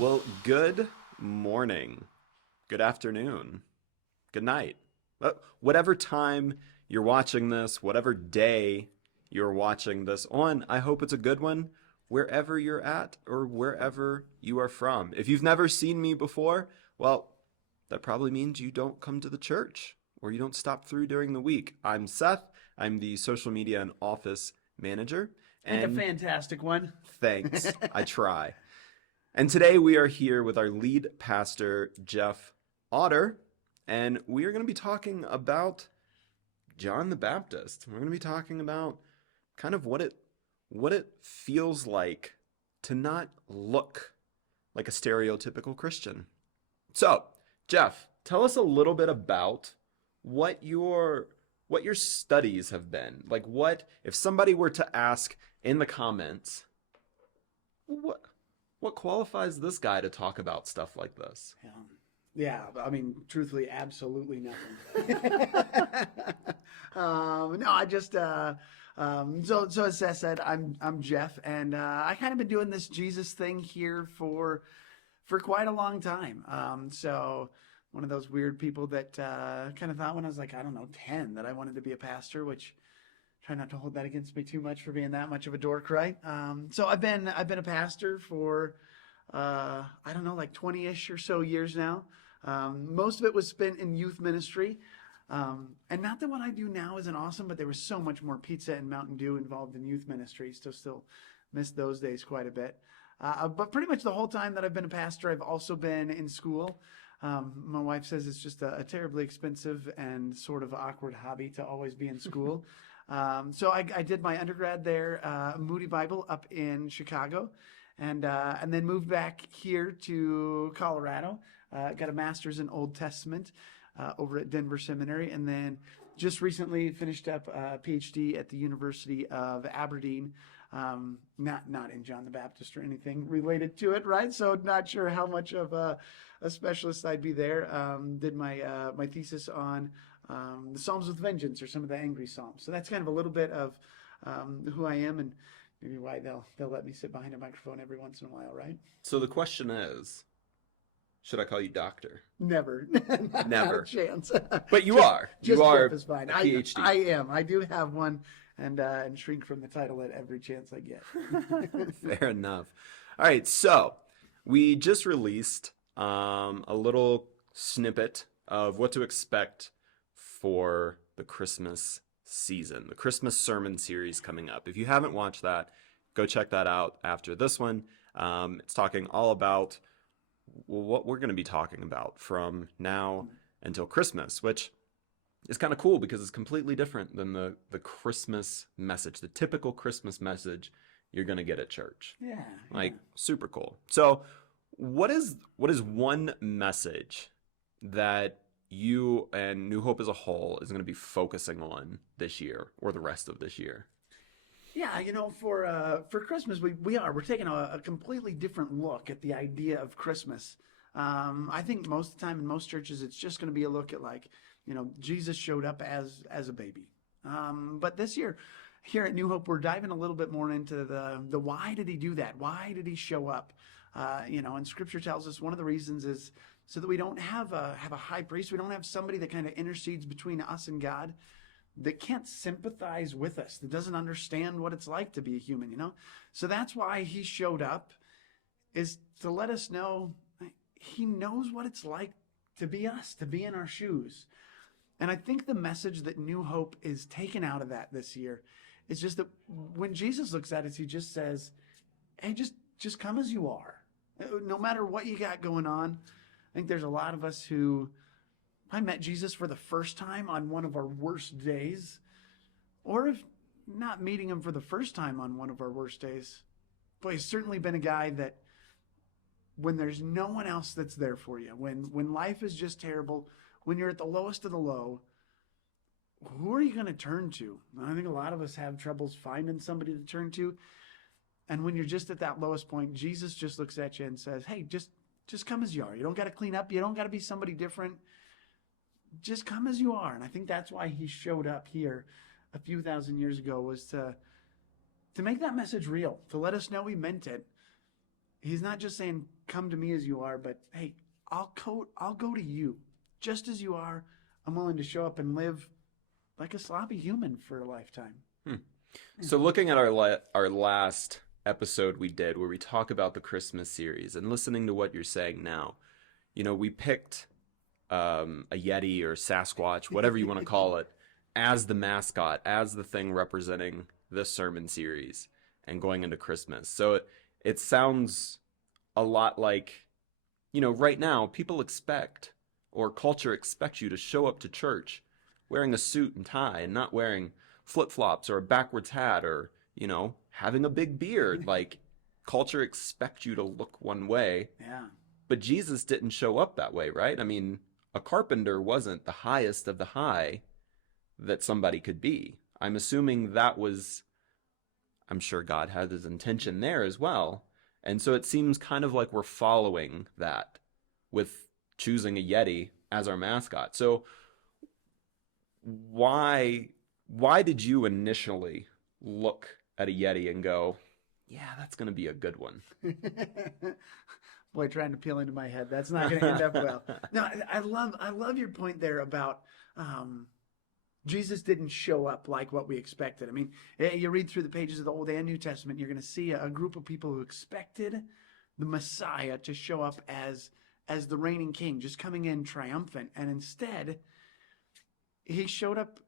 Well, good morning, good afternoon, good night. Whatever time you're watching this, whatever day you're watching this on, I hope it's a good one wherever you're at or wherever you are from. If you've never seen me before, well, that probably means you don't come to the church or you don't stop through during the week. I'm Seth. I'm the social media and office manager. And a And fantastic one. thanks, I try. And today we are here with our lead pastor, Jeff Otter, and we are going to be talking about John the Baptist. We're going to be talking about kind of what it feels like to not look like a stereotypical Christian. So, Jeff, tell us a little bit about what your studies have been. Like what if somebody were to ask in the comments, what what qualifies this guy to talk about stuff like this? Yeah. Yeah, I mean, truthfully, absolutely nothing. No, I just so as Seth said, I'm Jeff, and I kind of been doing this Jesus thing here for quite a long time. So one of those weird people that kind of thought when I was like, I don't know, 10, that I wanted to be a pastor, which try not to hold that against me too much for being that much of a dork, right? So I've been a pastor for I don't know, like 20-ish or so years now. Most of it was spent in youth ministry. And not that what I do now isn't awesome, but there was so much more pizza and Mountain Dew involved in youth ministry. So still miss those days quite a bit. But pretty much the whole time that I've been a pastor, I've also been in school. My wife says it's just a terribly expensive and sort of awkward hobby to always be in school. So I did my undergrad there, Moody Bible up in Chicago, and then moved back here to Colorado. Got a master's in Old Testament over at Denver Seminary, and then just recently finished up a PhD at the University of Aberdeen. Not in John the Baptist or anything related to it, right? So not sure how much of a specialist I'd be there. Did my thesis on the Psalms with Vengeance, or some of the angry psalms. So that's kind of a little bit of who I am, and maybe why they'll let me sit behind a microphone every once in a while, right? So the question is, should I call you doctor? Never, not Never. a chance. But you Just- are. Just You are Jeff is fine. a PhD. I am. I do have one, and shrink from the title at every chance I get. Fair enough. All right, so we just released a little snippet of what to expect for the Christmas season, the Christmas sermon series coming up. If you haven't watched that, go check that out after this one. It's talking all about what we're going to be talking about from now until Christmas, which is kind of cool because it's completely different than the Christmas message, the typical Christmas message you're going to get at church. Yeah. Like super cool. So, what is one message that you and New Hope as a whole is going to be focusing on this year or the rest of this year? Yeah, for Christmas, we're taking a completely different look at the idea of Christmas. I think most of the time in most churches, it's just going to be a look at, like, Jesus showed up as a baby. But this year, here at New Hope, we're diving a little bit more into the why did he do that? Why did he show up? And Scripture tells us one of the reasons is so that we don't have a high priest. We don't have somebody that kind of intercedes between us and God, that can't sympathize with us, that doesn't understand what it's like to be a human. So that's why he showed up, is to let us know he knows what it's like to be us, to be in our shoes. And I think the message that New Hope is taken out of that this year is just that when Jesus looks at us, he just says, hey, just come as you are. No matter what you got going on. I think there's a lot of us who I met Jesus for the first time on one of our worst days, or if not meeting him for the first time on one of our worst days. But he's certainly been a guy that when there's no one else that's there for you, when life is just terrible, when you're at the lowest of the low, who are you going to turn to? And I think a lot of us have troubles finding somebody to turn to. And when you're just at that lowest point, Jesus just looks at you and says, hey, just come as you are. You don't got to clean up. You don't got to be somebody different. Just come as you are. And I think that's why he showed up here a few thousand years ago, was to make that message real, to let us know he meant it. He's not just saying, come to me as you are, but hey, I'll go to you just as you are. I'm willing to show up and live like a sloppy human for a lifetime. Hmm. So looking at our last episode we did where we talk about the Christmas series and listening to what you're saying now, we picked a Yeti or Sasquatch, whatever you want to call it, as the mascot, as the thing representing this sermon series and going into Christmas. So it sounds a lot like, right now people expect, or culture expects you to show up to church wearing a suit and tie and not wearing flip-flops or a backwards hat or, having a big beard. Like, culture expects you to look one way. Yeah. But Jesus didn't show up that way, right? I mean, a carpenter wasn't the highest of the high that somebody could be. I'm assuming I'm sure God had his intention there as well. And so it seems kind of like we're following that with choosing a Yeti as our mascot. So why did you initially look at a Yeti and go, yeah, that's going to be a good one? Boy, trying to peel into my head. That's not going to end up well. No, I love your point there about Jesus didn't show up like what we expected. I mean, you read through the pages of the Old and New Testament, you're going to see a group of people who expected the Messiah to show up as the reigning king, just coming in triumphant. And instead, he showed up,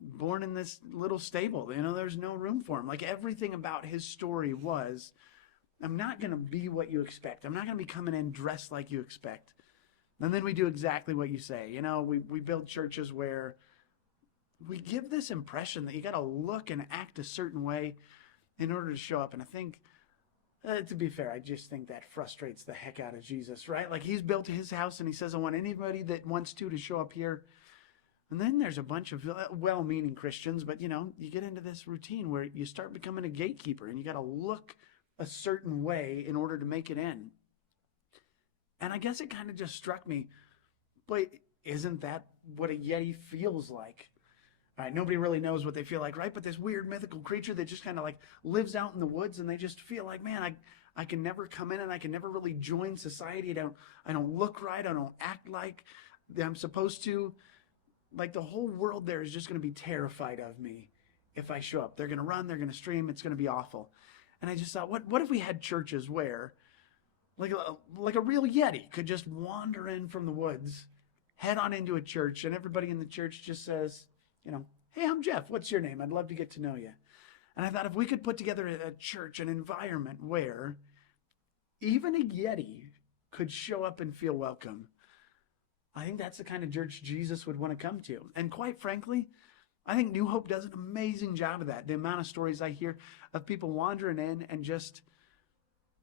born in this little stable. There's no room for him. Like, everything about his story was, I'm not going to be what you expect. I'm not going to be coming in dressed like you expect. And then we do exactly what you say. We build churches where we give this impression that you got to look and act a certain way in order to show up. And I think, to be fair, I just think that frustrates the heck out of Jesus, right? Like, he's built his house and he says, I want anybody that wants to show up here. And then there's a bunch of well-meaning Christians, but you get into this routine where you start becoming a gatekeeper and you got to look a certain way in order to make it in. And I guess it kind of just struck me, but isn't that what a Yeti feels like? All right, nobody really knows what they feel like, right? But this weird mythical creature that just kind of like lives out in the woods, and they just feel like, man, I can never come in and I can never really join society. I don't look right. I don't act like I'm supposed to. Like, the whole world there is just going to be terrified of me if I show up. They're going to run. They're going to stream. It's going to be awful. And I just thought, what if we had churches where, like a real Yeti could just wander in from the woods, head on into a church, and everybody in the church just says, hey, I'm Jeff. What's your name? I'd love to get to know you. And I thought, if we could put together a church, an environment where even a Yeti could show up and feel welcome, I think that's the kind of church Jesus would want to come to. And quite frankly, I think New Hope does an amazing job of that. The amount of stories I hear of people wandering in and just,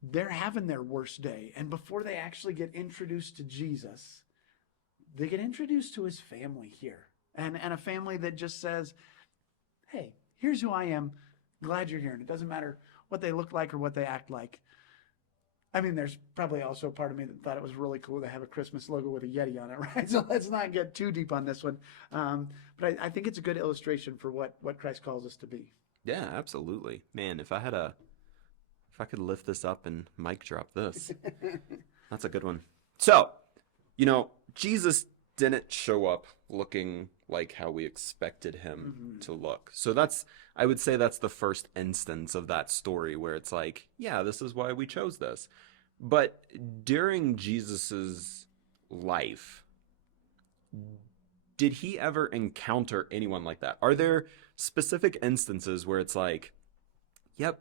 they're having their worst day. And before they actually get introduced to Jesus, they get introduced to his family here. And a family that just says, hey, here's who I am. Glad you're here. And it doesn't matter what they look like or what they act like. I mean, there's probably also a part of me that thought it was really cool to have a Christmas logo with a Yeti on it, right? So let's not get too deep on this one. But I think it's a good illustration for what Christ calls us to be. Yeah, absolutely. Man, if I could lift this up and mic drop this, that's a good one. So, Jesus didn't show up looking like how we expected him to look. So I would say that's the first instance of that story where it's like, yeah, this is why we chose this. But during Jesus's life, did he ever encounter anyone like that? Are there specific instances where it's like, yep,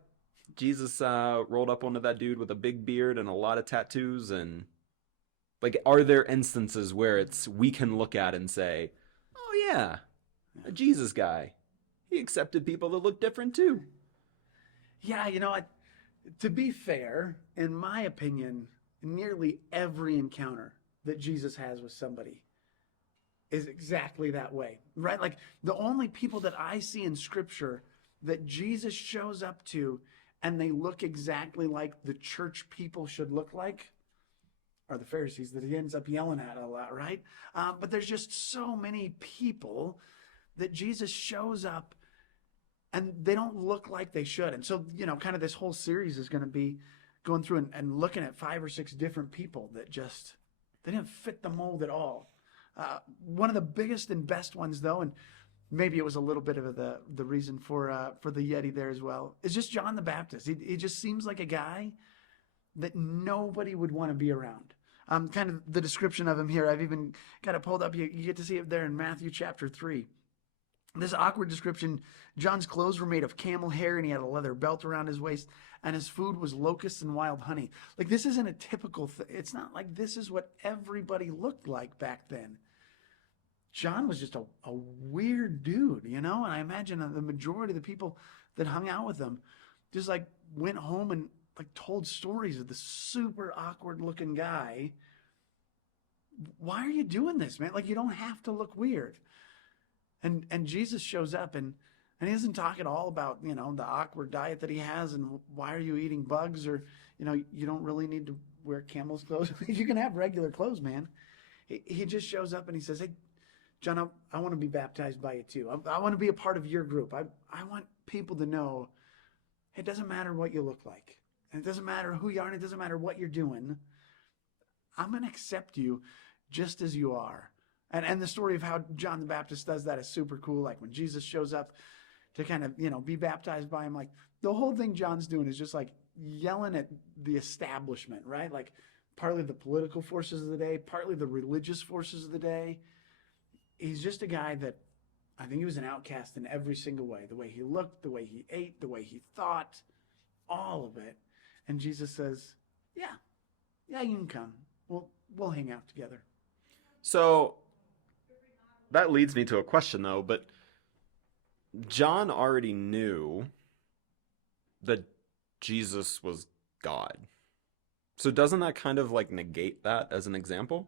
Jesus rolled up onto that dude with a big beard and a lot of tattoos, and like, are there instances where we can look at and say, oh yeah, a Jesus guy, he accepted people that look different too? Yeah, to be fair, in my opinion, nearly every encounter that Jesus has with somebody is exactly that way, right? Like, the only people that I see in Scripture that Jesus shows up to and they look exactly like the church people should look like are the Pharisees that he ends up yelling at a lot, right? But there's just so many people that Jesus shows up and they don't look like they should. And so, kind of this whole series is going to be going through and looking at 5 or 6 different people that just, they didn't fit the mold at all. One of the biggest and best ones, though, and maybe it was a little bit of the reason for the Yeti there as well, is just John the Baptist. He just seems like a guy that nobody would want to be around. Kind of the description of him here, I've even got it pulled up. You get to see it there in Matthew chapter 3. This awkward description, John's clothes were made of camel hair and he had a leather belt around his waist and his food was locusts and wild honey. Like, this isn't a typical it's not like this is what everybody looked like back then. John was just a weird dude, you know? And I imagine the majority of the people that hung out with him just like went home and like told stories of this super awkward looking guy. Why are you doing this, man? Like, you don't have to look weird. And Jesus shows up and he doesn't talk at all about, you know, the awkward diet that he has and why are you eating bugs, or, you know, you don't really need to wear camel's clothes. You can have regular clothes, man. He just shows up and he says, hey, John, I want to be baptized by you too. I want to be a part of your group. I want people to know it doesn't matter what you look like. And it doesn't matter who you are and it doesn't matter what you're doing. I'm going to accept you just as you are. And the story of how John the Baptist does that is super cool. Like when Jesus shows up to kind of, you know, be baptized by him, like the whole thing John's doing is just like yelling at the establishment, right? Like partly the political forces of the day, partly the religious forces of the day. He's just a guy that I think he was an outcast in every single way. The way he looked, the way he ate, the way he thought, all of it. And Jesus says, yeah, you can come. We'll hang out together. So that leads me to a question, though, but John already knew that Jesus was God. So doesn't that kind of like negate that as an example?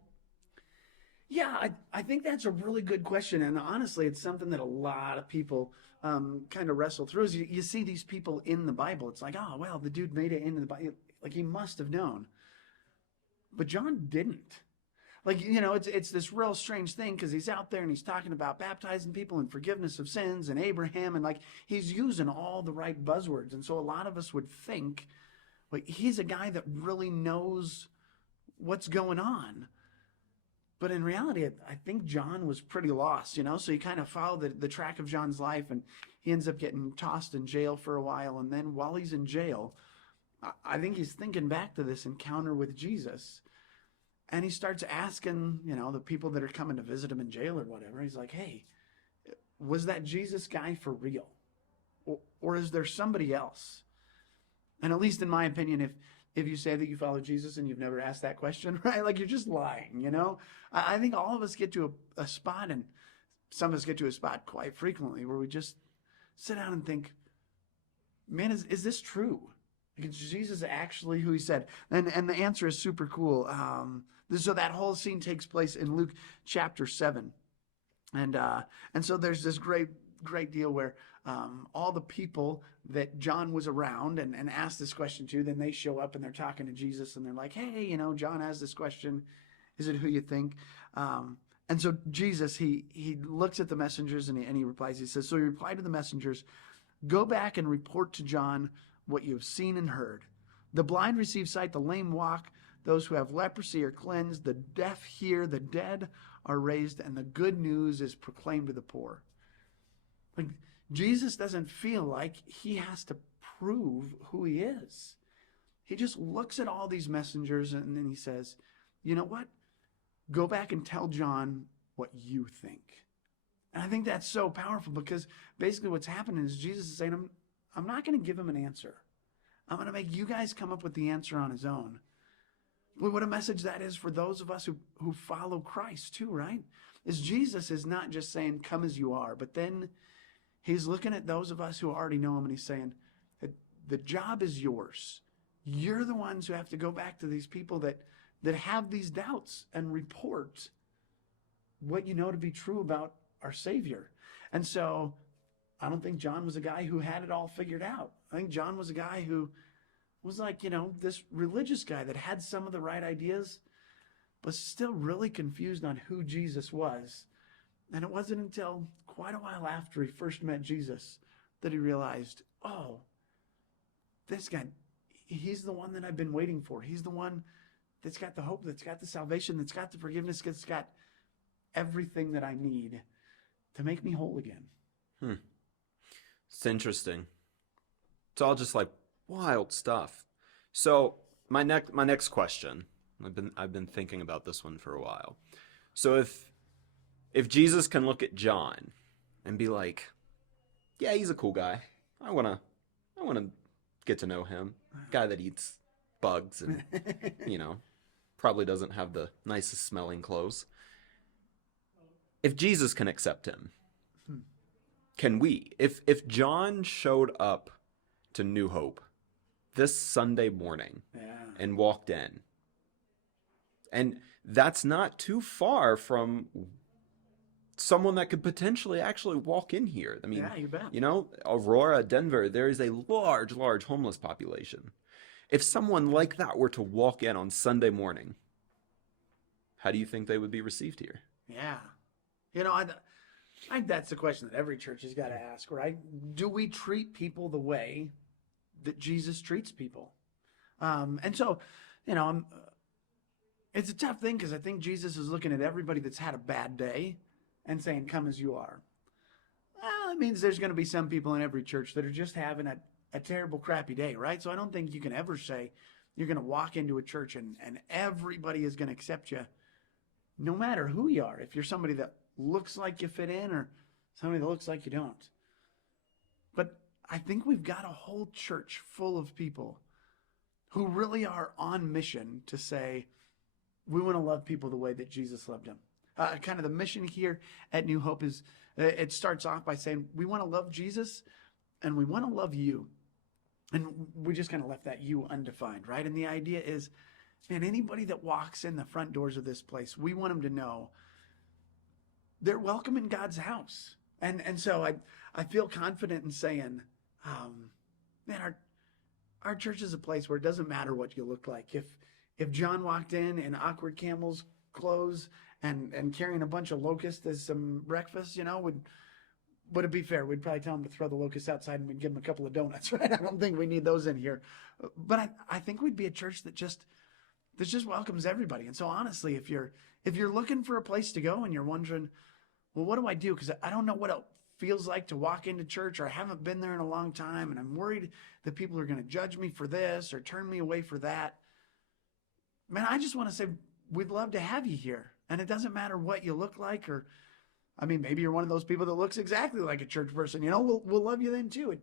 Yeah, I think that's a really good question. And honestly, it's something that a lot of people kind of wrestle through. Is you see these people in the Bible. It's like, oh, well, the dude made it into the Bible. Like, he must have known. But John didn't. Like, you know, it's this real strange thing because he's out there and he's talking about baptizing people and forgiveness of sins and Abraham. And like, he's using all the right buzzwords. And so a lot of us would think, like, he's a guy that really knows what's going on. But in reality, I think John was pretty lost, you know? So you kind of follow the track of John's life, and he ends up getting tossed in jail for a while. And then while he's in jail, I think he's thinking back to this encounter with Jesus. And he starts asking, you know, the people that are coming to visit him in jail or whatever, he's like, hey, was that Jesus guy for real? Or is there somebody else? And at least in my opinion, if you say that you follow Jesus and you've never asked that question, right? Like, you're just lying, you know? I think all of us get to a spot, and some of us get to a spot quite frequently, where we just sit down and think, man, is this true? Like, is Jesus actually who he said? And the answer is super cool. So that whole scene takes place in Luke chapter 7. And so there's this great deal where all the people that John was around and asked this question to, then they show up and they're talking to Jesus and they're like, hey, you know, John has this question. Is it who you think? And so Jesus, he looks at the messengers and he replies. He says, so he replied to the messengers, go back and report to John what you have seen and heard. The blind receive sight, the lame walk, those who have leprosy are cleansed, the deaf hear, the dead are raised, and the good news is proclaimed to the poor. Like, Jesus doesn't feel like he has to prove who he is. He just looks at all these messengers and then he says, you know what? Go back and tell John what you think. And I think that's so powerful, because basically what's happening is Jesus is saying, I'm not going to give him an answer. I'm going to make you guys come up with the answer on his own. What a message that is for those of us who follow Christ too, right? Is Jesus is not just saying, come as you are, but then he's looking at those of us who already know him and he's saying, the job is yours. You're the ones who have to go back to these people that have these doubts and report what you know to be true about our Savior. And so I don't think John was a guy who had it all figured out. I think John was a guy who was like, you know, this religious guy that had some of the right ideas, but still really confused on who Jesus was. And it wasn't until quite a while after he first met Jesus that he realized, oh, this guy, he's the one that I've been waiting for. He's the one that's got the hope, that's got the salvation, that's got the forgiveness, that's got everything that I need to make me whole again. It's interesting. It's all just like wild stuff. So my next question, I've been thinking about this one for a while. So if Jesus can look at John and be like, yeah, he's a cool guy. I wanna get to know him. Guy that eats bugs and probably doesn't have the nicest smelling clothes. If Jesus can accept him, can we? If John showed up to New Hope this Sunday morning and walked in, and that's not too far from someone that could potentially actually walk in here. I mean, Yeah, you bet. Aurora, Denver, there is a large homeless population. If someone like that were to walk in on Sunday morning, how do you think they would be received here? Yeah. I think that's the question that every church has got to ask, right? Do we treat people the way that Jesus treats people? And so, it's a tough thing because I think Jesus is looking at everybody that's had a bad day and saying, come as you are. Well, it means there's going to be some people in every church that are just having a terrible, crappy day, right? So I don't think you can ever say you're going to walk into a church and everybody is going to accept you, no matter who you are. If you're somebody that looks like you fit in or somebody that looks like you don't. But I think we've got a whole church full of people who really are on mission to say, we want to love people the way that Jesus loved them. Kind of the mission here at New Hope is, it starts off by saying, we want to love Jesus and we want to love you. And we just kind of left that you undefined, right? And the idea is, man, anybody that walks in the front doors of this place, we want them to know they're welcome in God's house. And so I feel confident in saying, man, our church is a place where it doesn't matter what you look like. If John walked in awkward camel's clothes and carrying a bunch of locusts as some breakfast, would it be fair? We'd probably tell him to throw the locusts outside and we'd give him a couple of donuts, right? I don't think we need those in here. But I think we'd be a church that just welcomes everybody. And so honestly, if you're looking for a place to go and you're wondering, well, what do I do? Because I don't know what it feels like to walk into church, or I haven't been there in a long time, and I'm worried that people are going to judge me for this or turn me away for that. Man, I just want to say we'd love to have you here. And it doesn't matter what you look like, or, maybe you're one of those people that looks exactly like a church person. We'll love you then too. It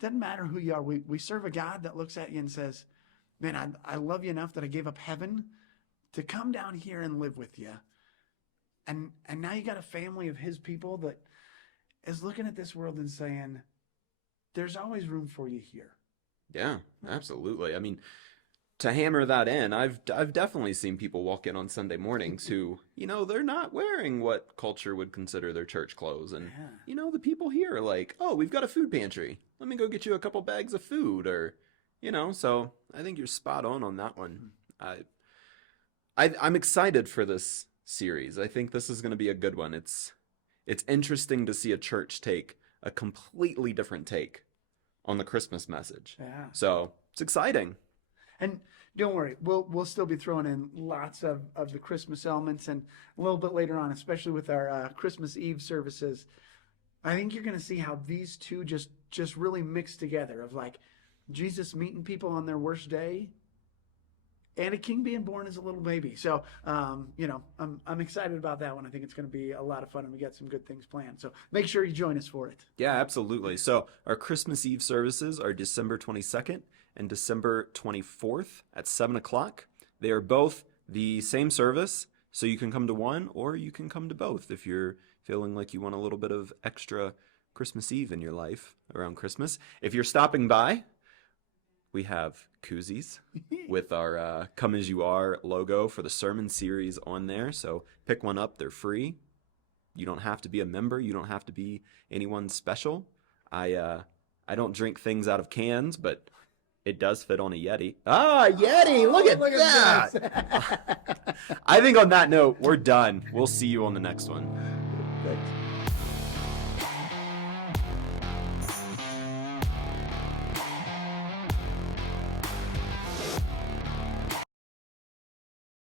doesn't matter who you are. We serve a God that looks at you and says, man, I love you enough that I gave up heaven to come down here and live with you. And now you got a family of his people that is looking at this world and saying, there's always room for you here. Yeah, absolutely. To hammer that in, I've definitely seen people walk in on Sunday mornings who, they're not wearing what culture would consider their church clothes. And, the people here are like, oh, we've got a food pantry. Let me go get you a couple bags of food, or, so I think you're spot on that one. I'm excited for this series. I think this is going to be a good one. It's interesting to see a church take a completely different take on the Christmas message. Yeah. So it's exciting. And don't worry, we'll still be throwing in lots of the Christmas elements, and a little bit later on, especially with our Christmas Eve services, I think you're going to see how these two just really mix together, of like Jesus meeting people on their worst day and a king being born as a little baby. So, I'm excited about that one. I think it's going to be a lot of fun, and we got some good things planned. So make sure you join us for it. Yeah, absolutely. So our Christmas Eve services are December 22nd and December 24th at 7 o'clock. They are both the same service, so you can come to one or you can come to both if you're feeling like you want a little bit of extra Christmas Eve in your life around Christmas. If you're stopping by, we have koozies with our Come As You Are logo for the sermon series on there. So pick one up. They're free. You don't have to be a member. You don't have to be anyone special. I don't drink things out of cans, but it does fit on a Yeti. Ah, Yeti! Look at that! I think on that note, we're done. We'll see you on the next one. Thanks.